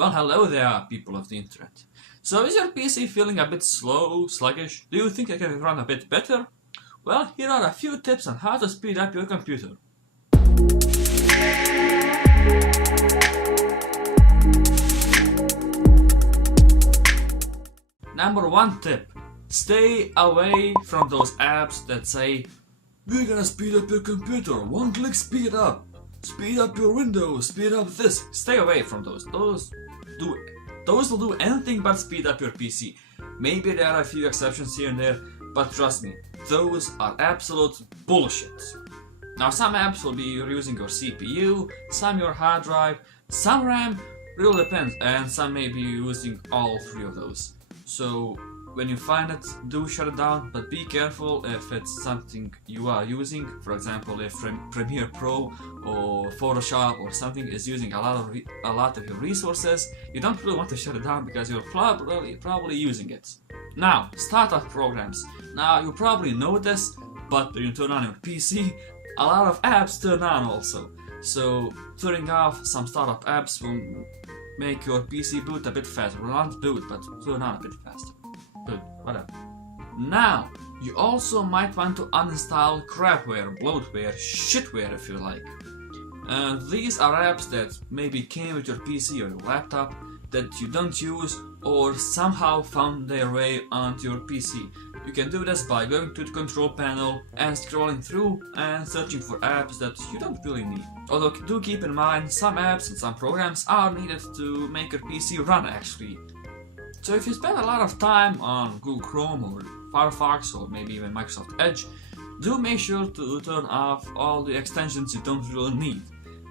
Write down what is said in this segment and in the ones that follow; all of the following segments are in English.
Well, hello there, people of the internet. So is your PC feeling a bit slow, sluggish? Do you think it can run a bit better? Well, here are a few tips on how to speed up your computer. Number 1 tip. Stay away from those apps that say, "We're gonna speed up your computer, 1 click speed up. Speed up your Windows, speed up this." Stay away from those. Those will do anything but speed up your PC. Maybe there are a few exceptions here and there, but trust me, those are absolute bullshit. Now some apps will be using your CPU, some your hard drive, some RAM, really depends, and some may be using all 3 of those. So when you find it, do shut it down, but be careful if it's something you are using. For example, if Premiere Pro or Photoshop or something is using a lot of your resources, you don't really want to shut it down because you're probably using it. Now, startup programs. Now, you probably know this, but when you turn on your PC, a lot of apps turn on also. So turning off some startup apps will make your PC boot a bit faster. Well, not boot, but turn on a bit faster. Good, whatever. Now, you also might want to uninstall crapware, bloatware, shitware if you like. These are apps that maybe came with your PC or your laptop that you don't use or somehow found their way onto your PC. You can do this by going to the control panel and scrolling through and searching for apps that you don't really need. Although do keep in mind, some apps and some programs are needed to make your PC run actually. So if you spend a lot of time on Google Chrome or Firefox or maybe even Microsoft Edge, do make sure to turn off all the extensions you don't really need.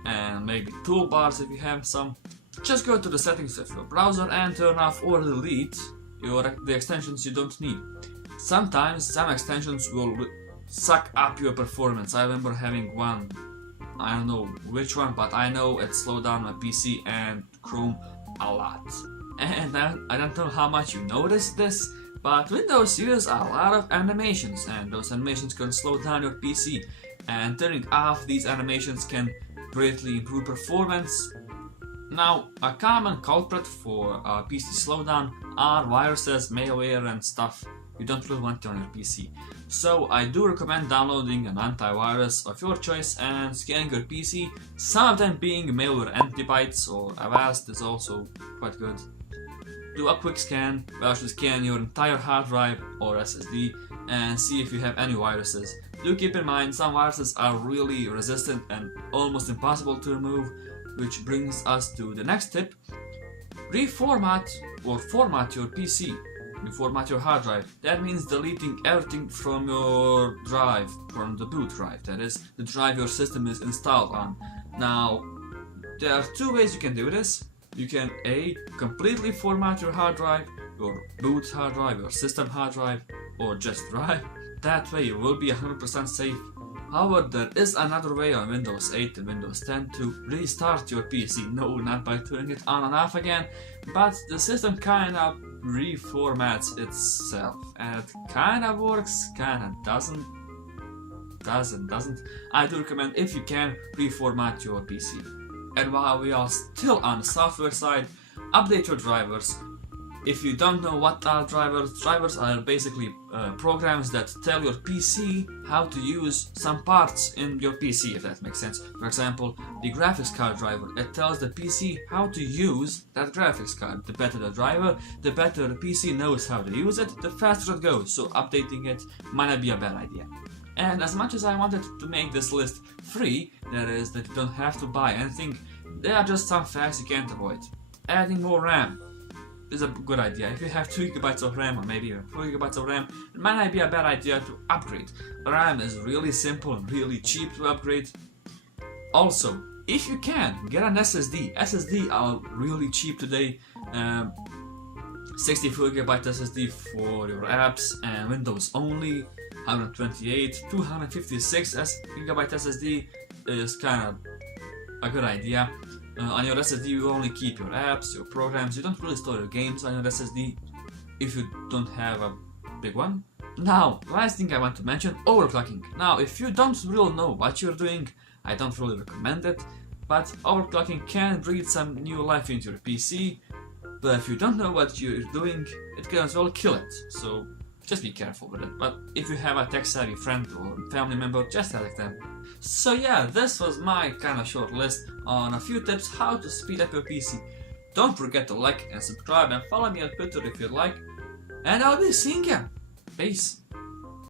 And maybe toolbars if you have some. Just go to the settings of your browser and turn off or delete the extensions you don't need. Sometimes some extensions will suck up your performance. I remember having one, I don't know which one, but I know it slowed down my PC and Chrome a lot. And I don't know how much you noticed this, but Windows uses a lot of animations, and those animations can slow down your PC, and turning off these animations can greatly improve performance. Now, a common culprit for PC slowdown are viruses, malware and stuff you don't really want on your PC. So I do recommend downloading an antivirus of your choice and scanning your PC, some of them being malware Antivirus or Avast is also quite good. Do a quick scan, where you should scan your entire hard drive or SSD and see if you have any viruses. Do keep in mind, some viruses are really resistant and almost impossible to remove, which brings us to the next tip. Reformat or format your PC. Reformat your hard drive. That means deleting everything from your drive, from the boot drive, that is, the drive your system is installed on. Now, there are 2 ways you can do this. You can A, completely format your hard drive, your boot hard drive, your system hard drive, or just drive. That way you will be 100% safe. However, there is another way on Windows 8 and Windows 10 to restart your PC. No, not by turning it on and off again, but the system kind of reformats itself. And it kind of works, kind of doesn't. I do recommend, if you can, reformat your PC. And while we are still on the software side, update your drivers. If you don't know what are drivers are basically programs that tell your PC how to use some parts in your PC, if that makes sense. For example, the graphics card driver, it tells the PC how to use that graphics card. The better the driver, the better the PC knows how to use it, the faster it goes, so updating it might not be a bad idea. And as much as I wanted to make this list free, that is, that you don't have to buy anything, there are just some facts you can't avoid. Adding more RAM is a good idea. If you have 2 GB of RAM or maybe even 4 GB of RAM, it might not be a bad idea to upgrade. RAM is really simple and really cheap to upgrade. Also, if you can, get an SSD. SSD are really cheap today. 64 GB SSD for your apps and Windows only. 128, 256 GB SSD is kind of a good idea. On your SSD you only keep your apps, your programs, you don't really store your games on your SSD if you don't have a big one. Now, last thing I want to mention, overclocking. Now, if you don't really know what you're doing, I don't really recommend it. but overclocking can breathe some new life into your PC, but if you don't know what you're doing, it can as well kill it, so just be careful with it. But if you have a tech-savvy friend or family member, just ask them. So yeah, this was my kinda short list on a few tips how to speed up your PC. Don't forget to like and subscribe and follow me on Twitter if you like, and I'll be seeing you. Peace.